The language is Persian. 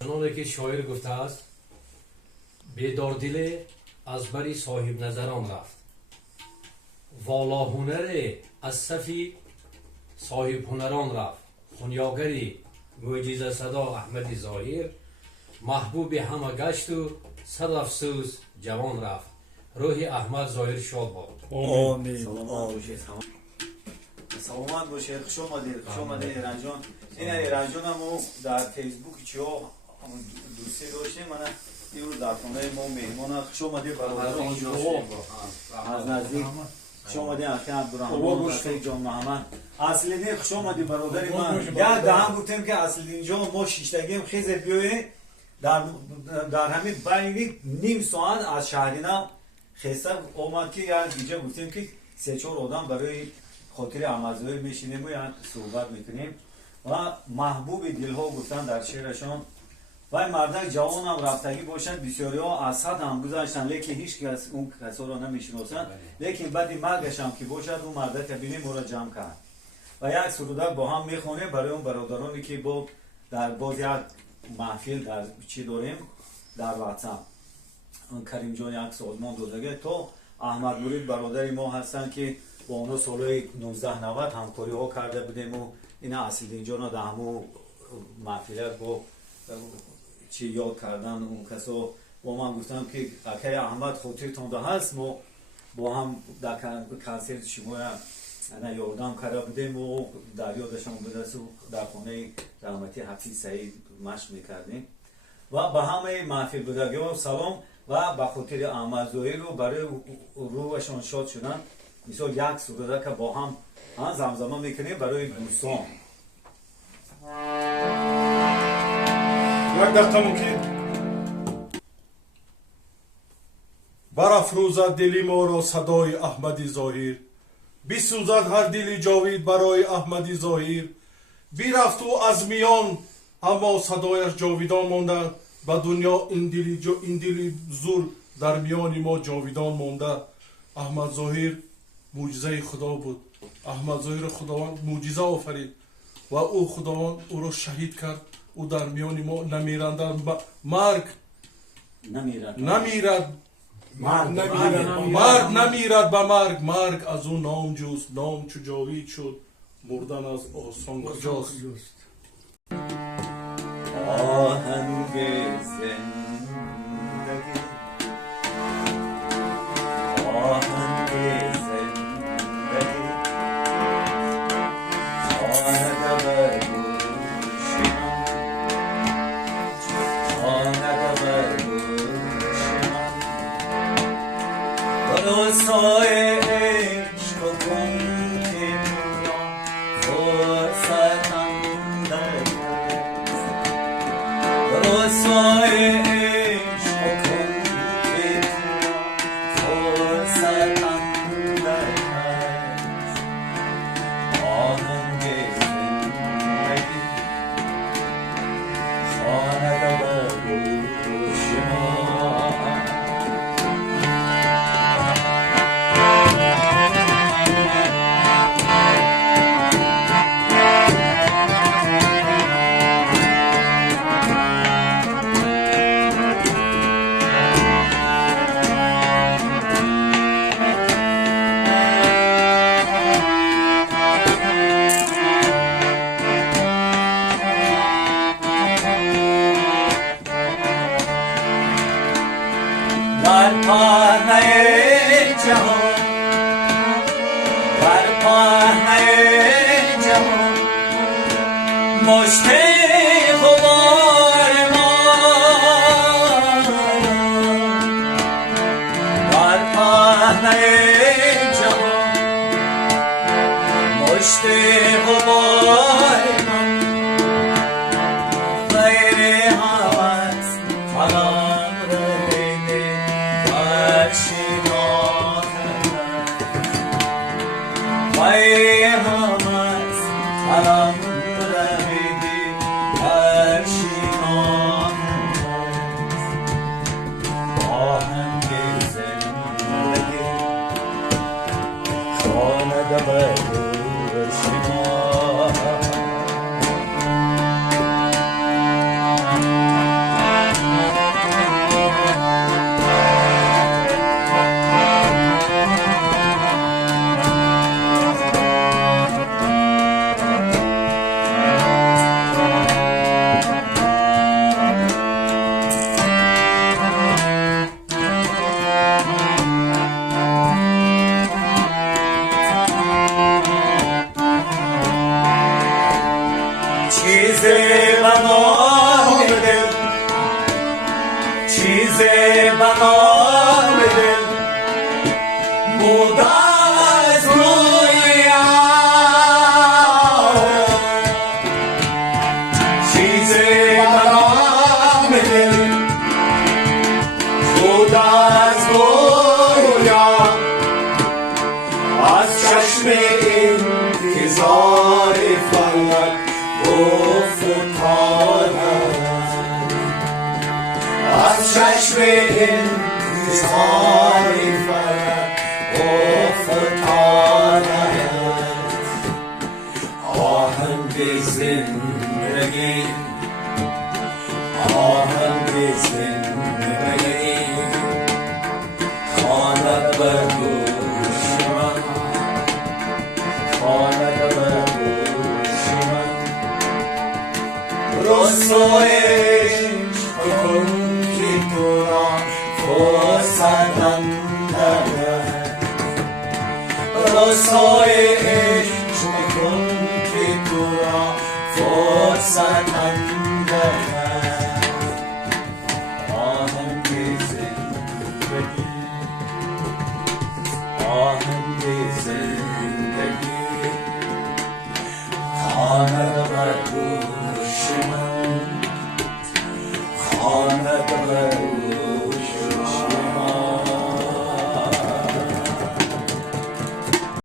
چنانه که شاعر گفته است بیداردل از بری صاحب نظران رفت، والا هنر از صفی صاحب هنران رفت. خونیاگری معجزه صدا احمد ظاهر محبوب همه گشت و صد افسوس جوان رفت. روح احمد ظاهر شاد باد. آمین. سلامت باشید. خوش آمدید ایران جان. این ایران جان ما در فیسبوک چیا دوستی داشتیم. من دیروز در خانه ما مهمان خوش آمدید برادران از نزدیک. خوش آمدید اخی عبدالرحمن اخی جان محمد. اصلی خوش آمدید برادر من. یا دهم گفتیم که اصلی اینجا ما شیشتگیم خیز بیاییم در همین بین نیم ساعت از شهرینا خسته اومد که یا دیجا گفتیم که سه چهار آدم برای خاطر احمدظاهر میشینیم و یا صحبت میکنیم و محبوب دلها گفتن در شعرشان و مردک جوان هم رفتگی باشند. بسیاری ها از حد هم گذاشتن لیکن هیچ کس اون کسا را نمیشناسند، لیکن بعد مرگش هم که باشد اون مردک بینیم او را جمع کرد و یک سرودک با هم میخونیم برای اون برادرانی که با در باز یک محفل در چی داریم در وطن. کریم جان یک سازمان دادگه تو احمد مرید برادر ما هستن که با اونا سالهای 1990 همکاری ها کرده بودیم و اینا اصیل اینجا نا در همو محفل با چی یاد کردن اون کسا با من گفتم که اکی احمد خاطرتون ده هست ما با هم در کنسرت شما یادم کرده بودیم و در یادشان بدرسو در خانه رحمتی حفیظ سعید مشق میکردیم و به همه محفل بودگی و سلام و به خاطر احمدظاهر رو برای روحشان شاد شدن مثال یک سروده که با هم زمزمه میکنیم برای دوستان. یک دقیقه ممکن برافروزد دلی ما را صدای احمدی ظاهر، بسوزد هر دلی جاوید برای احمدی ظاهر. بیرفت او از میان اما صدایش جاویدان مانده، به دنیا این دلی زور در میان ما جاویدان مانده. احمد ظاهر معجزه خدا بود. احمد ظاهر خداوند معجزه آفرید و او خداوند او را شهید کرد. او در میان ما نمیرند، مرگ نمیرد، مرگ نمیرد به مرگ. مرگ از او نام جوست، نام چو جاوید شد، مردن از آسان کجاست. آهنگ زندگی آهنگ زندگی آهنگ برگوشم آهنگ برگوشم برسای عشق و گم که فرصتم در برسای عشق و گم که فرصتم در آهنگ زندگی خانه برگوشم در پهنه جهان در پهنه جهان مشت غبار ما در پهنه جهان مشت غبار ما غیر هوس حرام چشم انتظار فقط افتاده آهنگ زندگی آهنگ زندگی خواند بر گوش من خواند بر گوش من رسوایش کن که تو را